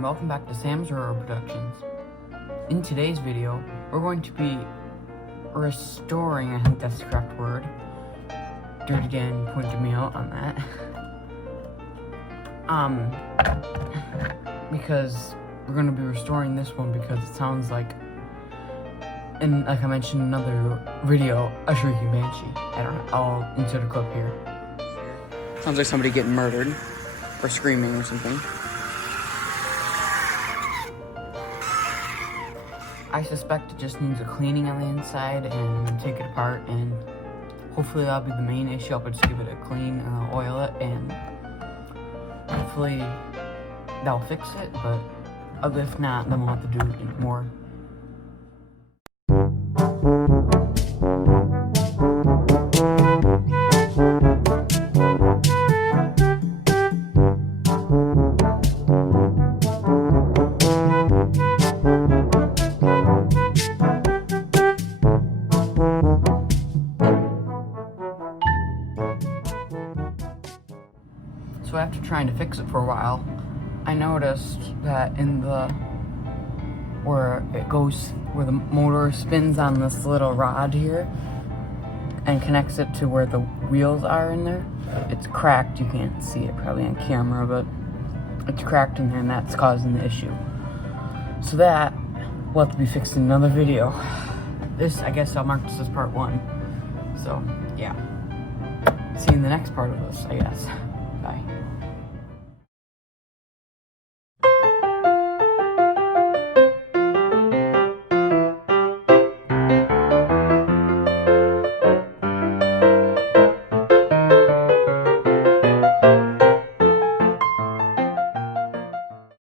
and welcome back to Sam's Rural Productions. In today's video, we're going to be restoring, I think that's the correct word. Dirty Dan pointed me out on that. Because we're going to be restoring this one because it sounds like, and like I mentioned in another video, a shrieking banshee. I don't know, I'll insert a clip here. Sounds like somebody getting murdered, or screaming or something. I suspect it just needs a cleaning on the inside, and I'm gonna take it apart, and hopefully that'll be the main issue. I'll just give it a clean and I'll oil it, and hopefully that'll fix it, but if not, then we'll have to do more. So after trying to fix it for a while, I noticed that in where the motor spins on this little rod here and connects it to where the wheels are in there, it's cracked. You can't see it probably on camera, but it's cracked in there, and that's causing the issue. So that will have to be fixed in another video. This, I guess I'll mark this as part 1. So, yeah. See you in the next part of this, I guess. Bye.